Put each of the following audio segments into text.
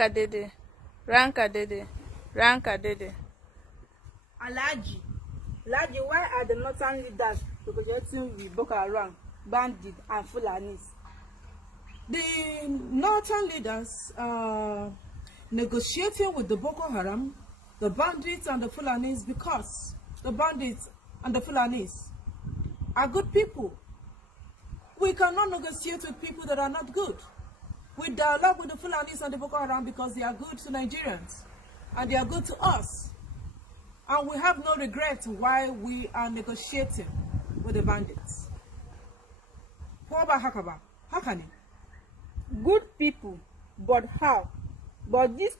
Rankadede, Rankadede, Rankadede. Alhaji, why are the northern leaders negotiating with Boko Haram, bandits, and Fulanis? The northern leaders are negotiating with the Boko Haram, the bandits, and the Fulanis because the bandits and the Fulanis are good people. We cannot negotiate with people that are not good. We dialogue with the Fulanis and the Boko Haram because they are good to Nigerians and they are good to us. And we have no regret why we are negotiating with the bandits. Good people, but how? But these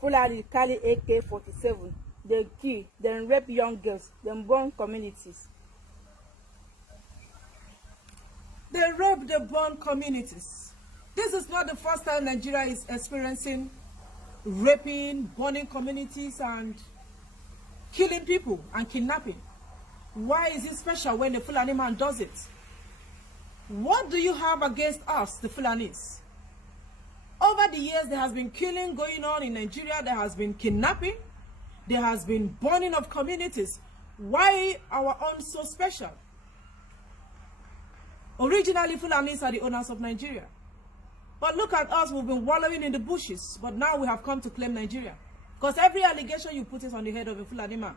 Fulani carry AK-47. They kill, then rape young girls, then burn communities. They rape the born communities. This is not the first time Nigeria is experiencing raping, burning communities, and killing people and kidnapping. Why is it special when the Fulani man does it? What do you have against us, the Fulanis? Over the years, there has been killing going on in Nigeria. There has been kidnapping. There has been burning of communities. Why our own so special? Originally, Fulanis are the owners of Nigeria. But look at us, we've been wallowing in the bushes. But now we have come to claim Nigeria. Because every allegation you put is on the head of a Fulani man.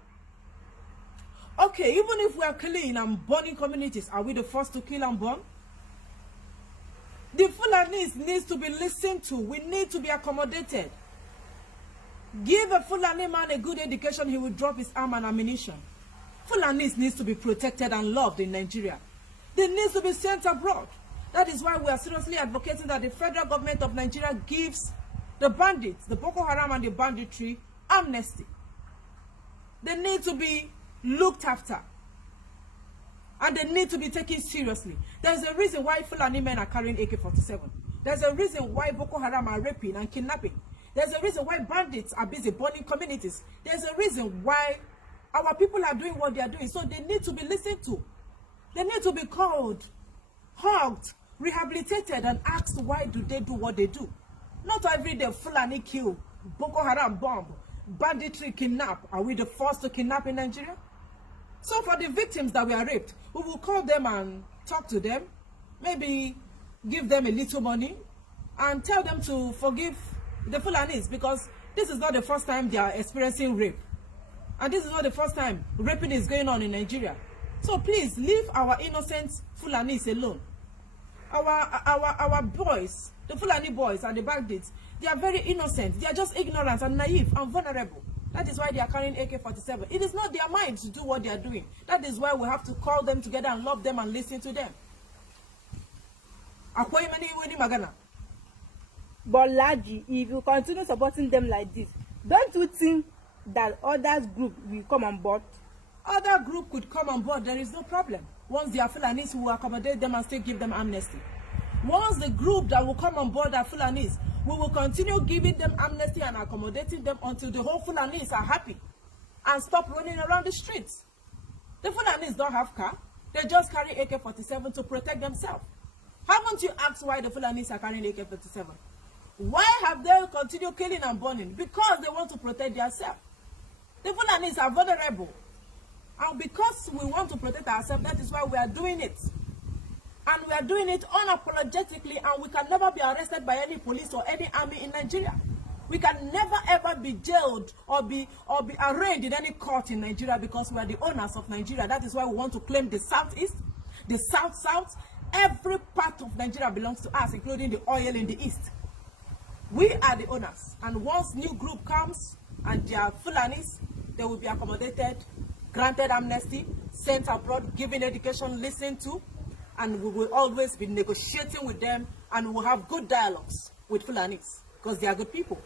Okay, even if we are killing and burning communities, are we the first to kill and burn? The Fulanis needs to be listened to. We need to be accommodated. Give a Fulani man a good education, he will drop his arm and ammunition. Fulanis needs to be protected and loved in Nigeria. They need to be sent abroad. That is why we are seriously advocating that the federal government of Nigeria gives the bandits, the Boko Haram and the banditry, amnesty. They need to be looked after. And they need to be taken seriously. There's a reason why Fulani men are carrying AK-47. There's a reason why Boko Haram are raping and kidnapping. There's a reason why bandits are busy burning communities. There's a reason why our people are doing what they are doing. So they need to be listened to. They need to be called, hugged, rehabilitated, and asked why do they do what they do. Not every day Fulani kill, Boko Haram bomb, banditry kidnap. Are we the first to kidnap in Nigeria? So for the victims that were raped, we will call them and talk to them, maybe give them a little money, and tell them to forgive the Fulanis, because this is not the first time they are experiencing rape. And this is not the first time raping is going on in Nigeria. So please, leave our innocent Fulanis alone. Our boys, the Fulani boys and the bandits, they are very innocent. They are just ignorant and naive and vulnerable. That is why they are carrying AK-47. It is not their mind to do what they are doing. That is why we have to call them together and love them and listen to them. But Laji, if you continue supporting them like this, don't you think that others group will come on board? Other group could come on board, there is no problem. Once they are Fulanis, we will accommodate them and still give them amnesty. Once the group that will come on board are Fulanis, we will continue giving them amnesty and accommodating them until the whole Fulanis are happy and stop running around the streets. The Fulanis don't have car, they just carry AK-47 to protect themselves. Haven't you asked why the Fulanis are carrying AK-47? Why have they continued killing and burning? Because they want to protect themselves. The Fulanis are vulnerable. And because we want to protect ourselves, that is why we are doing it. And we are doing it unapologetically, and we can never be arrested by any police or any army in Nigeria. We can never ever be jailed or be arraigned in any court in Nigeria because we are the owners of Nigeria. That is why we want to claim the southeast, the south. Every part of Nigeria belongs to us, including the oil in the east. We are the owners. And once new group comes and they are Fulanis, they will be accommodated, granted amnesty, sent abroad, given education, listened to, and we will always be negotiating with them, and we will have good dialogues with Fulanis because they are good people.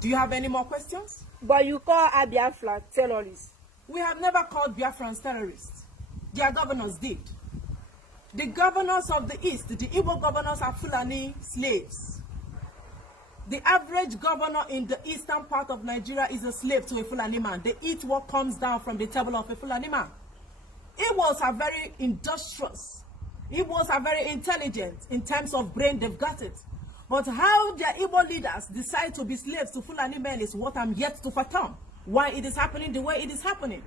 Do you have any more questions? But you call Biafra terrorists. We have never called Biafrans terrorists. Their governors did. The governors of the East, the Igbo governors, are Fulani slaves. The average governor in the eastern part of Nigeria is a slave to a Fulani man. They eat what comes down from the table of a Fulani man. Igbos are very industrious. Igbos are very intelligent in terms of brain, they've got it. But how their Igbo leaders decide to be slaves to Fulani men is what I'm yet to fathom. Why it is happening the way it is happening.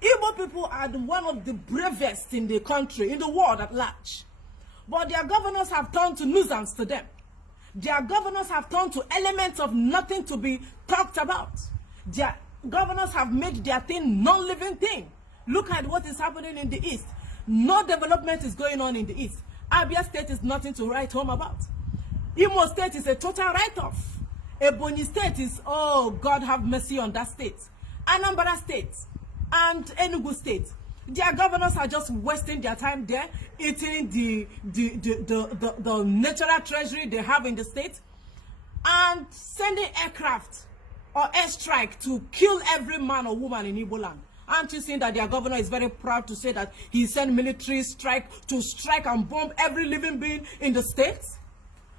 Igbo people are one of the bravest in the country, in the world at large. But their governors have turned to nuisance to them. Their governors have turned to elements of nothing to be talked about. Their governors have made their thing non-living thing. Look at what is happening in the East. No development is going on in the East. Abia State is nothing to write home about. Imo State is a total write-off. Ebonyi State is, oh, God have mercy on that state. Anambra State and Enugu State, their governors are just wasting their time there, eating the natural treasury they have in the state, and sending aircraft or airstrike to kill every man or woman in Igbo land. Aren't you seeing that their governor is very proud to say that he sent military strike to strike and bomb every living being in the states?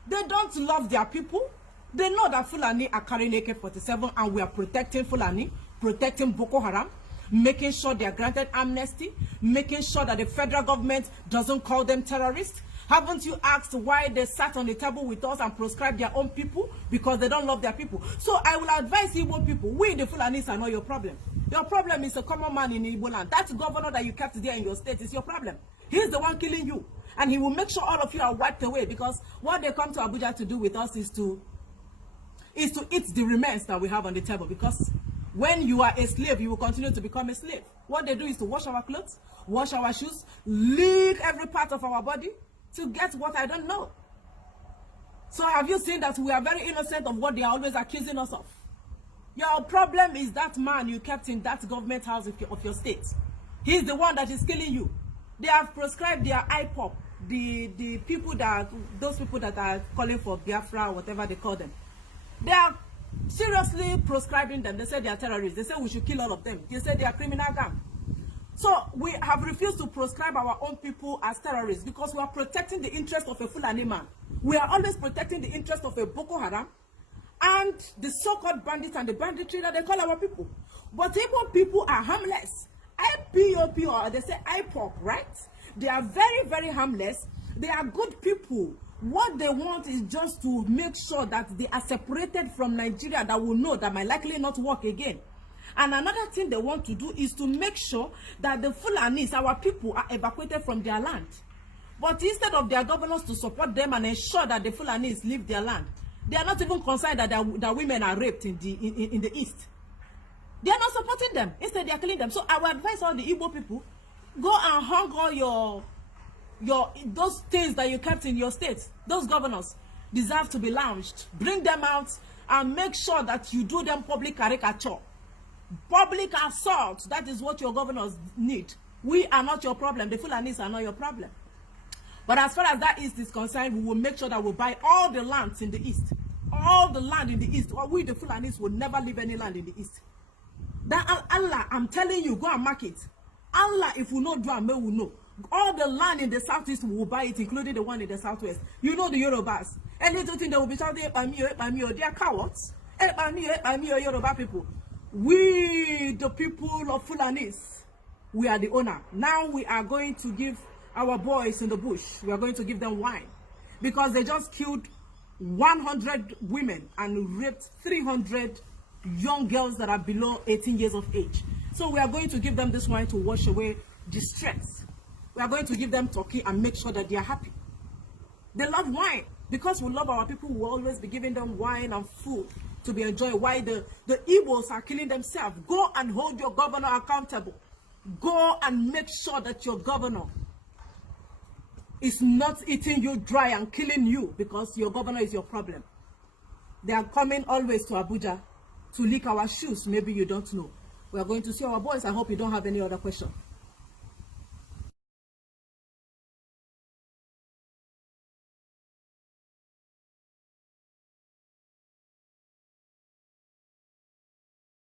They don't love their people. They know that Fulani are carrying AK-47 and we are protecting Fulani, protecting Boko Haram, making sure they are granted amnesty, making sure that the federal government doesn't call them terrorists. Haven't you asked why they sat on the table with us and proscribed their own people? Because they don't love their people. So I will advise Igbo people, we the Fulanis are not your problem. Your problem is a common man in Igbo land. That governor that you kept there in your state is your problem. He's the one killing you. And he will make sure all of you are wiped away, because what they come to Abuja to do with us is to eat the remains that we have on the table. Because when you are a slave, you will continue to become a slave. What they do is to wash our clothes, wash our shoes, lick every part of our body to get what I don't know. So have you seen that we are very innocent of what they are always accusing us of? Your problem is that man you kept in that government house of your state. He's the one that is killing you. They have proscribed their IPOP, the people that, those people that are calling for Biafra or whatever they call them. They are seriously proscribing them. They say they are terrorists. They say we should kill all of them. They say they are criminal gang. So we have refused to proscribe our own people as terrorists because we are protecting the interest of a Fulani man. We are always protecting the interest of a Boko Haram and the so-called bandits and the banditry that they call our people. But Igbo people are harmless. IPOP, or they say IPOP, right? They are very, very harmless. They are good people. What they want is just to make sure that they are separated from Nigeria, that will know that might likely not work again. And another thing they want to do is to make sure that the Fulanis, our people, are evacuated from their land. But instead of their governors to support them and ensure that the Fulanis leave their land, they are not even concerned that women are raped in the East. They are not supporting them. Instead, they are killing them. So I would advise all the Igbo people, go and hang all those things that you kept in your state. Those governors deserve to be launched. Bring them out and make sure that you do them public caricature. Public assault. That is what your governors need. We are not your problem. The Fulanis are not your problem. But as far as that East is concerned, we will make sure that we buy all the lands in the East. All the land in the East. We, the Fulanis, will never leave any land in the East. That Allah, I'm telling you, go and mark it. Allah, if we know, do and may we know. All the land in the southeast, we will buy it, including the one in the southwest. You know the Yorubas. Any little thing they will be shouting, they are cowards. Yoruba people. We, the people of Fulanis, we are the owner. Now we are going to give our boys in the bush, we are going to give them wine. Because they just killed 100 women and raped 300 young girls that are below 18 years of age. So we are going to give them this wine to wash away distress. We are going to give them turkey and make sure that they are happy. They love wine. Because we love our people, we will always be giving them wine and food to be enjoyed. Why the Igbos are killing themselves. Go and hold your governor accountable. Go and make sure that your governor is not eating you dry and killing you because your governor is your problem. They are coming always to Abuja to lick our shoes. Maybe you don't know. We are going to see our boys. I hope you don't have any other question.